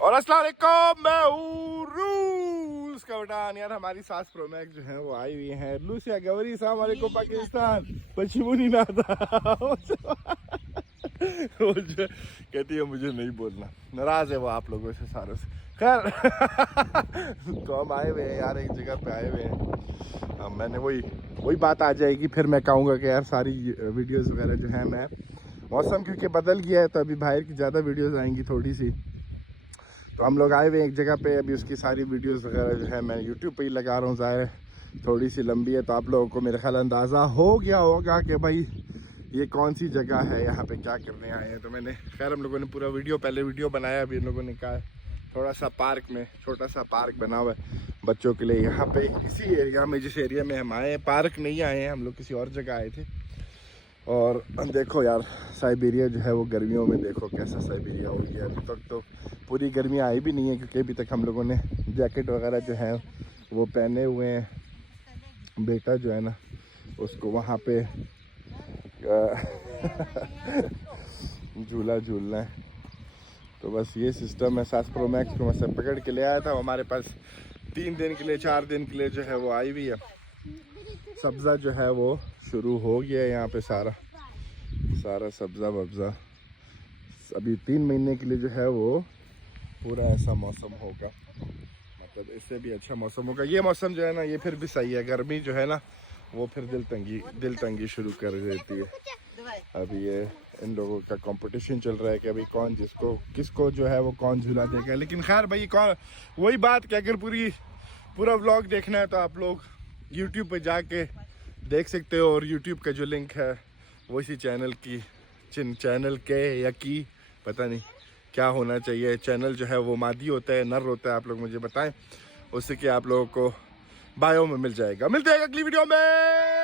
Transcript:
और अस्सलाम वालेकुम, मैं हूँ रूस का बेटान। यार हमारी सास प्रोमैक्स जो है वो आई हुई है। लूसिया गवरी अस्सलाम वालेकुम पाकिस्तान पश्चिमी ना था वो जो कहती है मुझे नहीं बोलना, नाराज है वो आप लोगों से सारों से। खैर कौम आए हुए हैं यार, एक जगह पे आए हुए हैं। अब मैंने वही बात आ जाएगी, फिर मैं कहूँगा कि यार सारी वीडियोस वगैरह जो है, मैं मौसम क्योंकि बदल गया है तो अभी बाहर की ज़्यादा वीडियोस आएंगी थोड़ी सी। तो हम लोग आए हुए हैं एक जगह पे, अभी उसकी सारी वीडियोस वगैरह जो है मैं यूट्यूब पे ही लगा रहा हूँ। ज़ाहिर है थोड़ी सी लंबी है तो आप लोगों को मेरे ख्याल अंदाज़ा हो गया होगा कि भाई ये कौन सी जगह है, यहाँ पे क्या करने आए हैं। तो मैंने खैर हम लोगों ने पूरा पहले वीडियो बनाया, अभी इन लोगों ने कहा थोड़ा सा पार्क में, छोटा सा पार्क बना हुआ है बच्चों के लिए यहाँ पे, इसी एरिया में, जिस एरिया में हम आए हैं। पार्क नहीं आए हैं हम लोग, किसी और जगह आए थे। और देखो यार साइबेरिया जो है वो गर्मियों में देखो कैसा साइबेरिया हो गया। अभी तक तो पूरी गर्मी आई भी नहीं है क्योंकि अभी तक हम लोगों ने जैकेट वगैरह जो है वो पहने हुए हैं। बेटा जो है ना उसको वहाँ पे झूला झूलना है। तो बस ये सिस्टम है। सास प्रो मैक्स को मैं सब पकड़ के ले आया था, हमारे पास 3 दिन के लिए 4 दिन के लिए जो है वो आई हुई है। सब्ज़ा जो है वो शुरू हो गया है यहाँ पे, सारा सब्ज़ा वब्ज़ा। अभी 3 महीने के लिए जो है वो पूरा ऐसा मौसम होगा, मतलब इससे भी अच्छा मौसम होगा। ये मौसम जो है ना ये फिर भी सही है, गर्मी जो है ना वो फिर दिल तंगी शुरू कर देती है। अभी ये इन लोगों का कंपटीशन चल रहा है कि अभी कौन किसको जो है वो कौन झूला देगा। लेकिन खैर भाई कौन, वही बात कि अगर पूरा व्लॉग देखना है तो आप लोग यूट्यूब पे जाके देख सकते हो। और यूट्यूब का जो लिंक है वो इसी चैनल के या की पता नहीं क्या होना चाहिए। चैनल जो है वो मादी होता है नर होता है, आप लोग मुझे बताएं, उससे कि आप लोगों को बायो में मिल जाएगा। मिलते हैं अगली वीडियो में।